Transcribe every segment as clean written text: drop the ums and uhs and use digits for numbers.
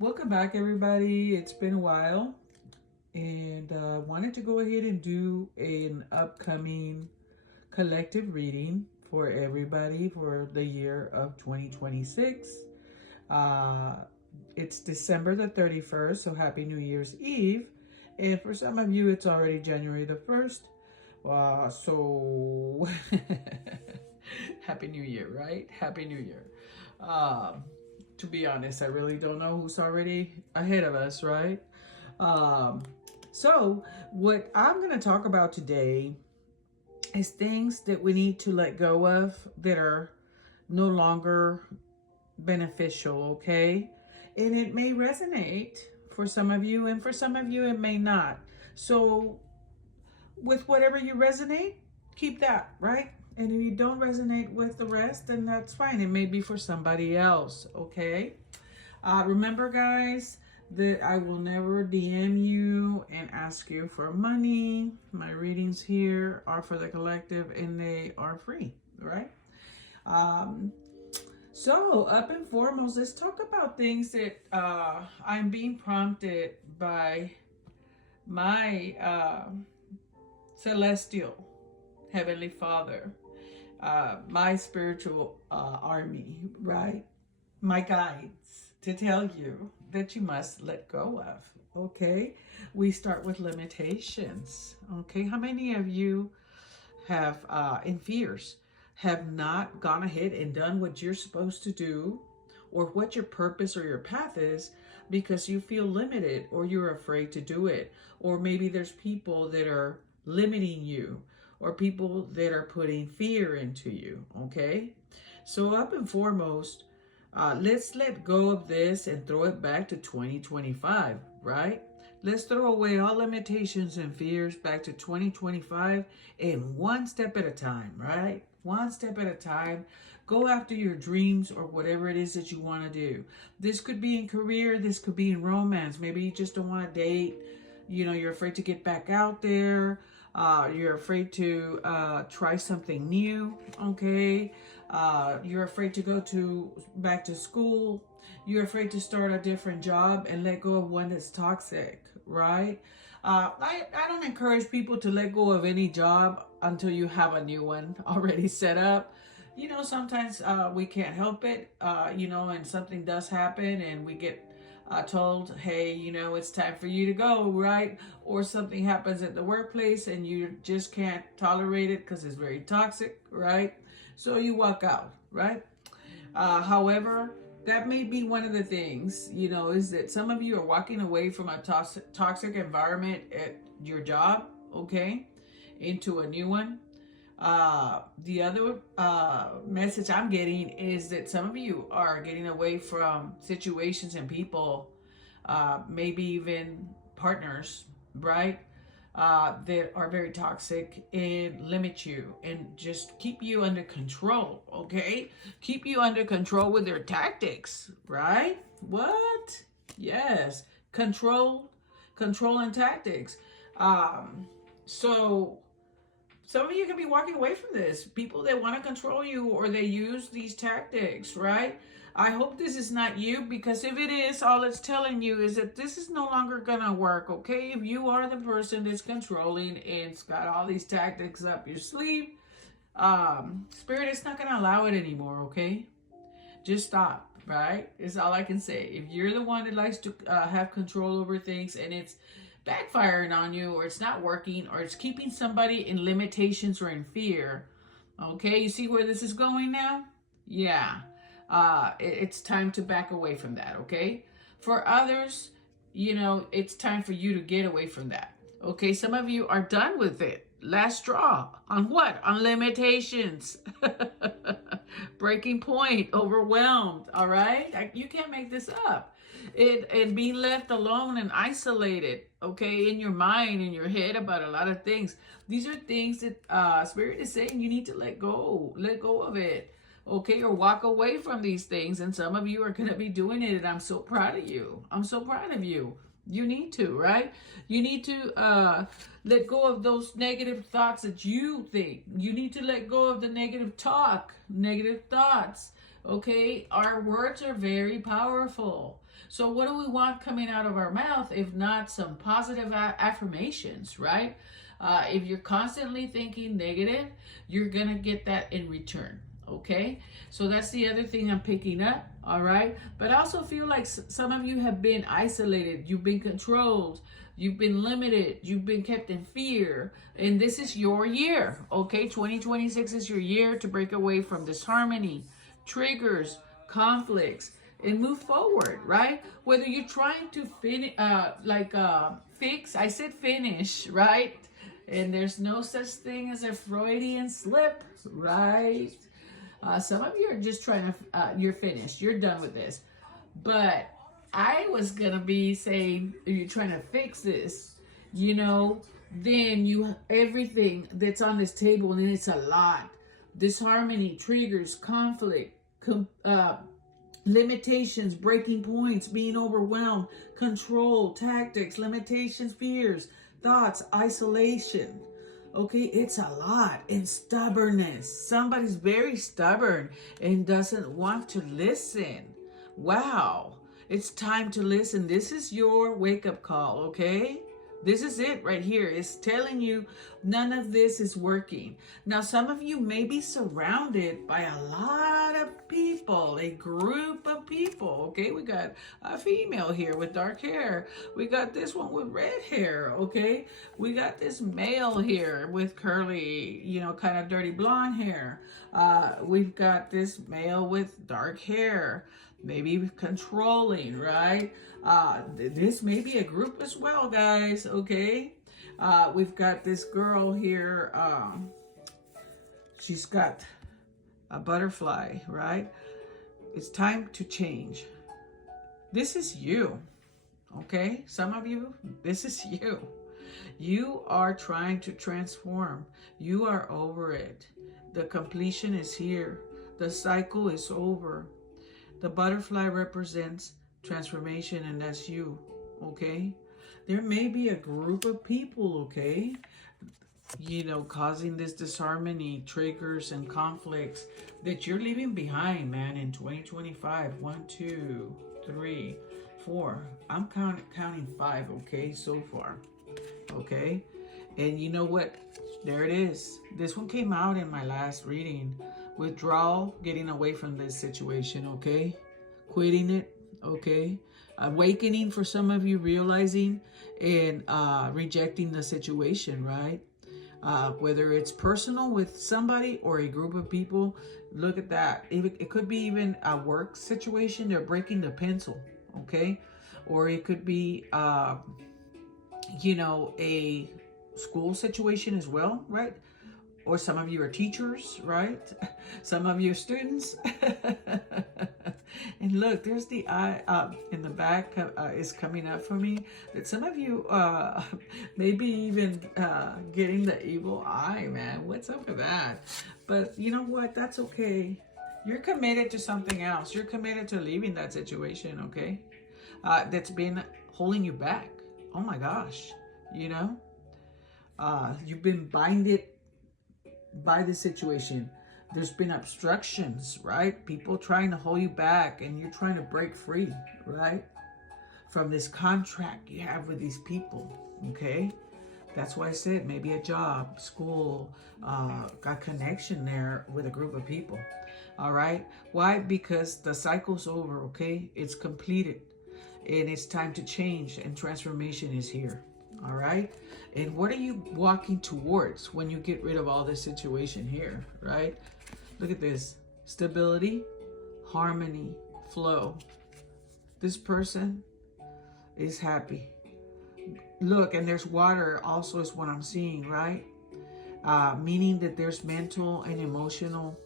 Welcome back, everybody. It's been a while, and wanted to go ahead and do an upcoming collective reading for everybody for the year of 2026. Uh, it's December the 31st, so Happy New Year's Eve. And for some of you, it's already January the 1st. So Happy New Year, right? Happy New Year. Um, to be honest, I really don't know who's already ahead of us, right? Um, so, what I'm going to talk about today is things that we need to let go of that are no longer beneficial, okay? And it may resonate for some of you, and for some of you, it may not. So, with whatever you resonate, keep that, right? And if you don't resonate with the rest, then that's fine. It may be for somebody else, okay? Remember, guys, that I will never DM you and ask you for money. My readings here are for the collective and they are free, right? Um, so, up and foremost, let's talk about things that I'm being prompted by my celestial Heavenly Father, my spiritual army, right? My guides to tell you that you must let go of. Okay, we start with limitations. Okay, how many of you have, in fears, have not gone ahead and done what you're supposed to do or what your purpose or your path is because you feel limited or you're afraid to do it? Or maybe there's people that are limiting you or people that are putting fear into you. Okay, so up and foremost, let's let go of this and throw it back to 2025, right? Let's throw away all limitations and fears back to 2025 and one step at a time, right? One step at a time. Go after your dreams or whatever it is that you want to do. This could be in career, this could be in romance. Maybe you just don't want to date. You know, you're afraid to get back out there. You're afraid to try something new, okay? You're afraid to go back to school. You're afraid to start a different job and let go of one that's toxic, right? I don't encourage people to let go of any job until you have a new one already set up. You know, sometimes we can't help it, and something does happen and we get told, hey, it's time for you to go, right? Or something happens at the workplace and you just can't tolerate it because it's very toxic, right? So you walk out, right? However, that may be one of the things, is that some of you are walking away from a toxic environment at your job, okay, into a new one. The other message I'm getting is that some of you are getting away from situations and people, maybe even partners, right? That are very toxic and limit you and just keep you under control, okay? Keep you under control with their tactics, right? What? Yes, control and tactics. So some of you can be walking away from this. People that want to control you or they use these tactics, right? I hope this is not you, because if it is, all it's telling you is that this is no longer going to work, okay? If you are the person that's controlling and it's got all these tactics up your sleeve, Spirit is not going to allow it anymore, okay? Just stop, right? Is all I can say. If you're the one that likes to have control over things and it's backfiring on you, or it's not working, or it's keeping somebody in limitations or in fear, okay, you see where this is going now? Yeah. It's time to back away from that, okay? For others, it's time for you to get away from that, okay? Some of you are done with it. Last straw. On what? On limitations. Breaking point. Overwhelmed, all right? You can't make this up. And being left alone and isolated, okay, in your mind, in your head about a lot of things. These are things that Spirit is saying you need to let go of it, okay, or walk away from these things. And some of you are going to be doing it, and I'm so proud of you. I'm so proud of you. You need to, right? You need to let go of those negative thoughts that you think. You need to let go of the negative talk, negative thoughts. Okay, our words are very powerful. So what do we want coming out of our mouth if not some positive affirmations, right? If you're constantly thinking negative, you're gonna get that in return. Okay, so that's the other thing I'm picking up. All right, but I also feel like some of you have been isolated, you've been controlled, you've been limited, you've been kept in fear, and this is your year. Okay, 2026 is your year to break away from disharmony, triggers, conflicts, and move forward, right? Whether you're trying to fix, I said finish, right? And there's no such thing as a Freudian slip, right? Some of you are just trying to, you're finished, you're done with this. But I was gonna be saying, if you're trying to fix this, you know, then everything that's on this table, and it's a lot. Disharmony, triggers, conflict, limitations, breaking points, being overwhelmed, control, tactics, limitations, fears, thoughts, isolation. Okay, it's a lot. And stubbornness. Somebody's very stubborn and doesn't want to listen. Wow, it's time to listen. This is your wake-up call, okay? This is it right here. It's telling you none of this is working. Now, some of you may be surrounded by a lot of people, a group of people, okay? We got a female here with dark hair. We got this one with red hair, okay? We got this male here with curly, you know, kind of dirty blonde hair. We've got this male with dark hair, maybe controlling, right? This may be a group as well, guys, okay? We've got this girl here. She's got a butterfly, right? It's time to change. This is you, okay? Some of you, this is you. You are trying to transform. You are over it. The completion is here. The cycle is over. The butterfly represents transformation, and that's you, okay? There may be a group of people, okay, you know, causing this disharmony, triggers, and conflicts that you're leaving behind, man, in 2025. 1, 2, 3, 4. I'm counting 5, okay, so far, okay? And you know what? There it is. This one came out in my last reading. Withdrawal, getting away from this situation, okay? Quitting it, okay? Awakening for some of you, realizing and rejecting the situation, right? Whether it's personal with somebody or a group of people, look at that. It could be even a work situation. They're breaking the pencil, okay? Or it could be, you know, a school situation as well, right? Or some of you are teachers, right? Some of you are students. And look, there's the eye in the back is coming up for me. That some of you maybe even getting the evil eye, man. What's up with that? But you know what? That's okay. You're committed to something else. You're committed to leaving that situation, okay? That's been holding you back. Oh my gosh. You know? You've been binded by the situation. There's been obstructions, right? People trying to hold you back, and you're trying to break free, right? From this contract you have with these people, okay? That's why I said maybe a job, school, a connection there with a group of people, all right? Why? Because the cycle's over, okay? It's completed, and it's time to change, and transformation is here. All right. And what are you walking towards when you get rid of all this situation here, right? Look at this. Stability, harmony, flow. This person is happy. Look, and there's water also is what I'm seeing, right? Meaning that there's mental and emotional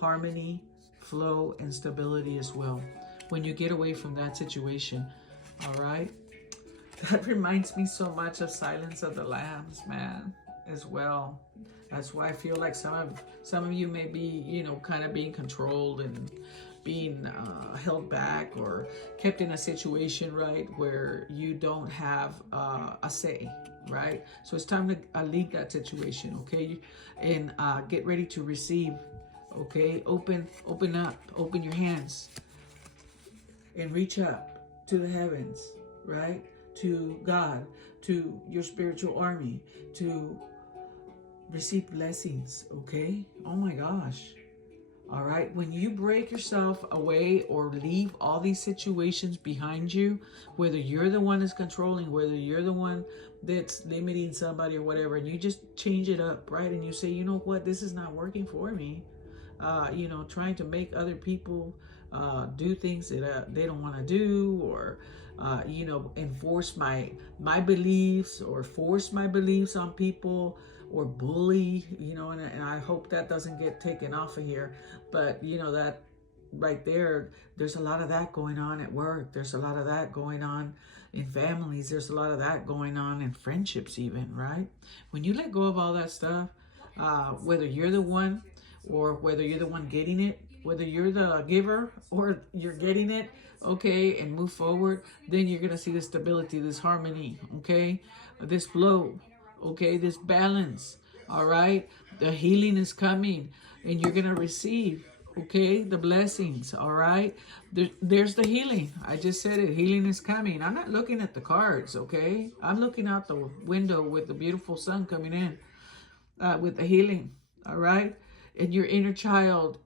harmony, flow, and stability as well when you get away from that situation. All right. That reminds me so much of Silence of the Lambs, man, as well. That's why I feel like some of you may be, you know, kind of being controlled and being held back or kept in a situation, right, where you don't have a say, right? So it's time to leave that situation, okay? And get ready to receive, okay? Open up, open your hands and reach up to the heavens, right? To God, to your spiritual army, to receive blessings, okay? Oh my gosh. All right, when you break yourself away or leave all these situations behind you, whether you're the one that's controlling, whether you're the one that's limiting somebody or whatever, and you just change it up, right? And you say, you know what, this is not working for me. Trying to make other people do things that they don't want to do, or enforce my beliefs, or force my beliefs on people, or bully, and I hope that doesn't get taken off of here. But that right there's a lot of that going on at work. There's a lot of that going on in families. There's a lot of that going on in friendships even, right? When you let go of all that stuff, whether you're the one or whether you're the one getting it, whether you're the giver or you're getting it, okay, and move forward, then you're going to see the stability, this harmony, okay, this flow, okay, this balance, all right? The healing is coming, and you're going to receive, okay, the blessings, all right? There's the healing. I just said it. Healing is coming. I'm not looking at the cards, okay? I'm looking out the window with the beautiful sun coming in with the healing, all right? And your inner child.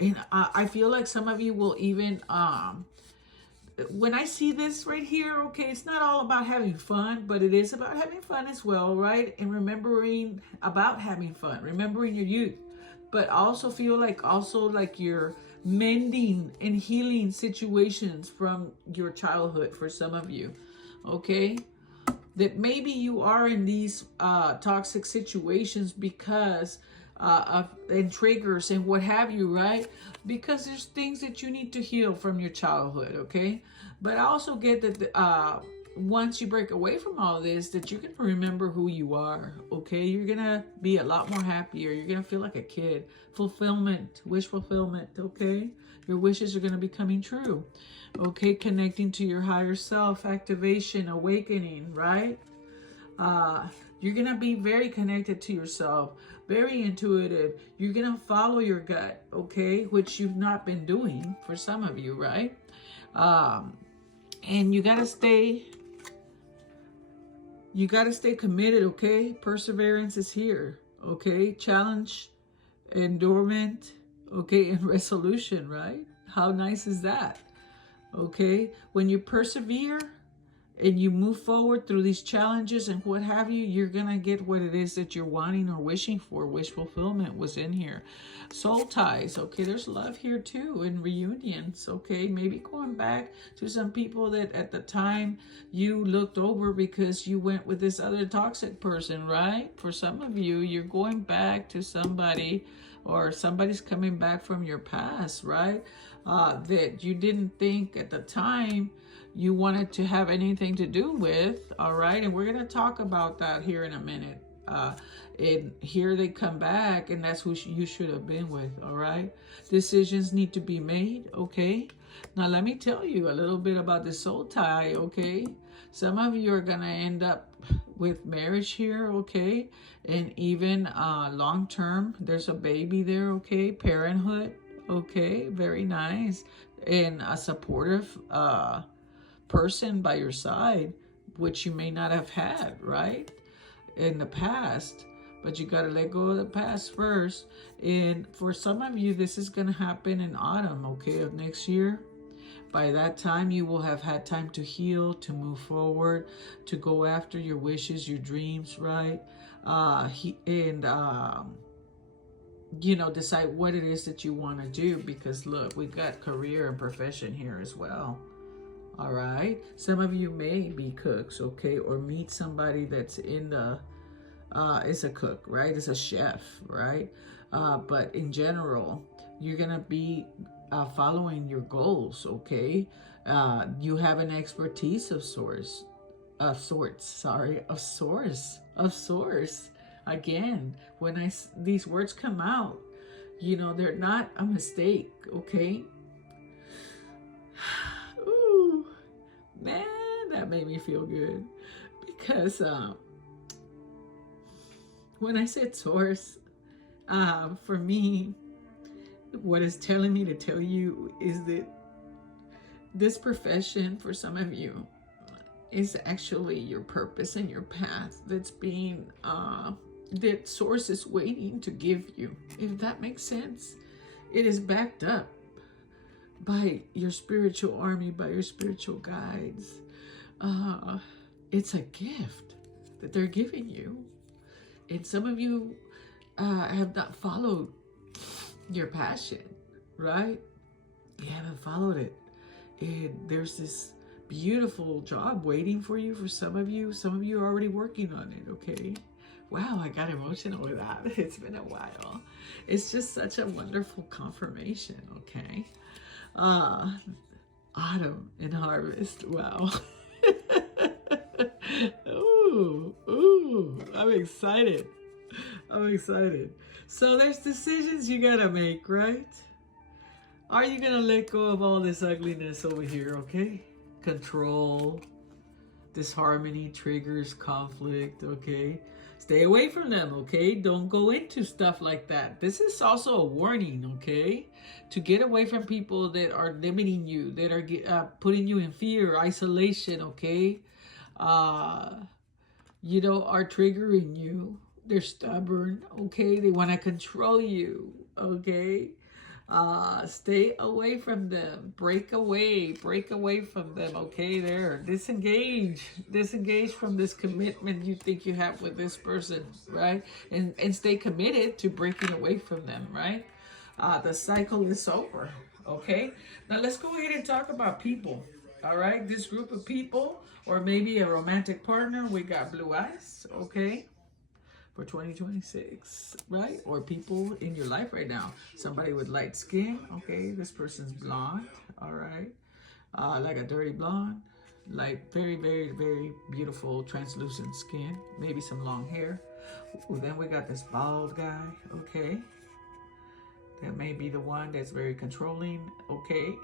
And I feel like some of you will even... when I see this right here, okay, it's not all about having fun, but it is about having fun as well, right? And remembering about having fun, remembering your youth, but also feel like you're mending and healing situations from your childhood for some of you, okay? That maybe you are in these toxic situations because and triggers and what have you, right? Because there's things that you need to heal from your childhood, okay? But I also get that once you break away from all this, that you can remember who you are, okay? You're gonna be a lot more happier. You're gonna feel like a kid. Fulfillment, wish fulfillment, okay? Your wishes are gonna be coming true, okay? Connecting to your higher self, activation, awakening, right? You're going to be very connected to yourself, very intuitive. You're going to follow your gut, okay, which you've not been doing for some of you, right? And you got to stay committed, okay? Perseverance is here, okay? Challenge, endurance, okay, and resolution, right? How nice is that? Okay? When you persevere and you move forward through these challenges and what have you, you're going to get what it is that you're wanting or wishing for. Wish fulfillment was in here. Soul ties, okay, there's love here too, and reunions, okay? Maybe going back to some people that at the time you looked over because you went with this other toxic person, right? For some of you, you're going back to somebody, or somebody's coming back from your past, right? That you didn't think at the time you wanted to have anything to do with, all right? And we're going to talk about that here in a minute. And here they come back, and that's who you should have been with, all right? Decisions need to be made, okay? Now, let me tell you a little bit about the soul tie, okay? Some of you are going to end up with marriage here, okay? And even long-term, there's a baby there, okay? Parenthood, okay? Very nice. And a supportive person by your side, which you may not have had, right, in the past. But you got to let go of the past first. And for some of you, this is going to happen in autumn, okay, of next year. By that time, you will have had time to heal, to move forward, to go after your wishes, your dreams, right? Decide what it is that you want to do. Because look, we've got career and profession here as well. All right. Some of you may be cooks, okay, or meet somebody that's in the, is a cook, right? Is a chef, right? But in general, you're going to be following your goals, okay? You have an expertise of sorts. Again, when these words come out, they're not a mistake, okay? Man, that made me feel good, because when I said source, for me, what it's telling me to tell you is that this profession for some of you is actually your purpose and your path that's being that source is waiting to give you, if that makes sense. It is backed up by your spiritual army, by your spiritual guides. It's a gift that they're giving you, and some of you have not followed your passion, right? You haven't followed it, and there's this beautiful job waiting for you for some of you. Some of you are already working on it, okay? Wow, I got emotional with that. It's been a while. It's just such a wonderful confirmation, okay? Autumn and harvest, wow. Ooh, I'm excited. I'm excited. So there's decisions you gotta make, right? Are you gonna let go of all this ugliness over here, okay? Control, disharmony, triggers, conflict, okay? Stay away from them, okay? Don't go into stuff like that. This is also a warning, okay? To get away from people that are limiting you, that are putting you in fear, isolation, okay? You know, are triggering you. They're stubborn, okay? They want to control you, okay? Stay away from them. Break away from them, okay? There, disengage from this commitment you think you have with this person, right? And stay committed to breaking away from them, right? The cycle is over, okay? Now let's go ahead and talk about people, all right? This group of people, or maybe a romantic partner. We got blue eyes, okay? For 2026, right? Or people in your life right now. Somebody with light skin, okay? This person's blonde, all right? Like a dirty blonde, like very, very, very beautiful translucent skin, maybe some long hair. Ooh, then we got this bald guy, okay? That may be the one that's very controlling, okay?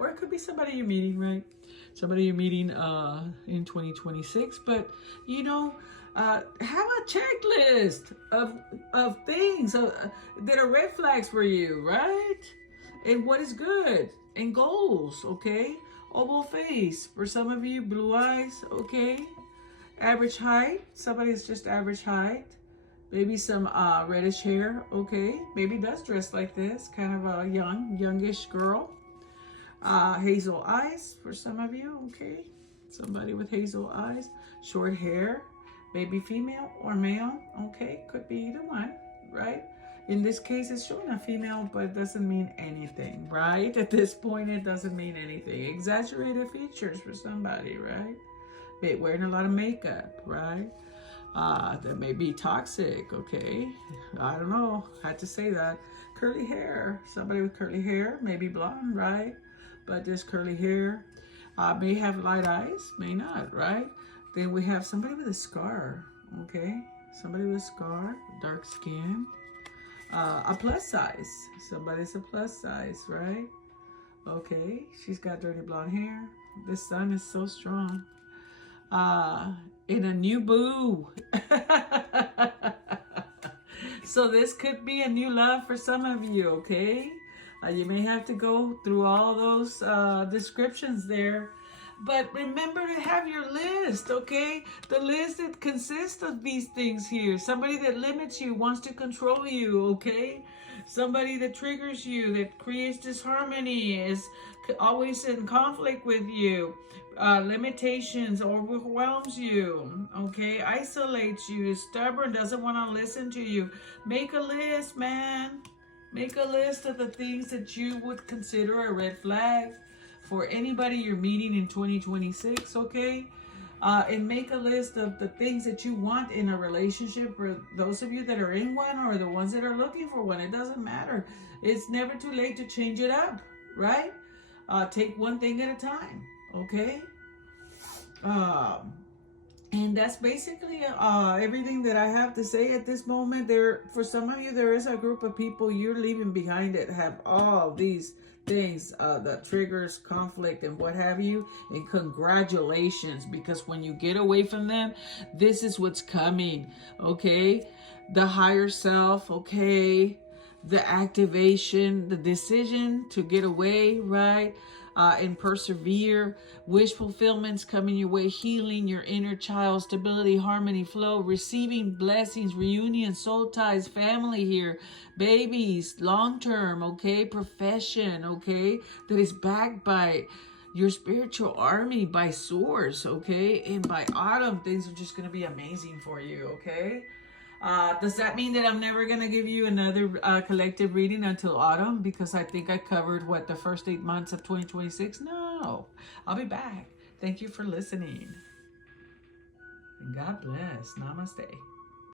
Or it could be somebody you're meeting, right? Somebody you're meeting in 2026, but you know, have a checklist of things that are red flags for you, right? And what is good, and goals, okay? Oval face, for some of you, blue eyes, okay? Average height, somebody's just average height. Maybe some reddish hair, okay? Maybe does dress like this, kind of a youngish girl. Hazel eyes for some of you, okay? Somebody with hazel eyes. Short hair, maybe female or male, okay? Could be either one, right? In this case, it's showing a female, but it doesn't mean anything, right? At this point, it doesn't mean anything. Exaggerated features for somebody, right? Wearing a lot of makeup, right? That may be toxic, okay? I don't know, had to say that. Curly hair, somebody with curly hair, maybe blonde, right? But just curly hair. May have light eyes, may not, right? Then we have somebody with a scar, okay? Somebody with a scar, dark skin. A plus size, somebody's a plus size, right? Okay, she's got dirty blonde hair. The sun is so strong. In a new boo. So this could be a new love for some of you, okay? You may have to go through all those descriptions there. But remember to have your list, okay? The list that consists of these things here. Somebody that limits you, wants to control you, okay? Somebody that triggers you, that creates disharmony, is always in conflict with you. Limitations, overwhelms you, okay? Isolates you, is stubborn, doesn't want to listen to you. Make a list, man. Make a list of the things that you would consider a red flag for anybody you're meeting in 2026, okay? And make a list of the things that you want in a relationship, for those of you that are in one or the ones that are looking for one. It doesn't matter. It's never too late to change it up, right? Take one thing at a time, okay? And that's basically everything that I have to say at this moment. For some of you, there is a group of people you're leaving behind that have all these things, the triggers, conflict, and what have you. And congratulations, because when you get away from them, this is what's coming, okay? The higher self, okay? The activation, the decision to get away, right? and persevere. Wish fulfillments coming your way, healing your inner child, stability, harmony, flow, receiving blessings, reunion, soul ties, family here, babies, long term, okay, profession, okay, that is backed by your spiritual army, by source, okay, and by autumn, things are just going to be amazing for you, okay. Does that mean that I'm never going to give you another collective reading until autumn? Because I think I covered, what, the first 8 months of 2026? No. I'll be back. Thank you for listening. And God bless. Namaste.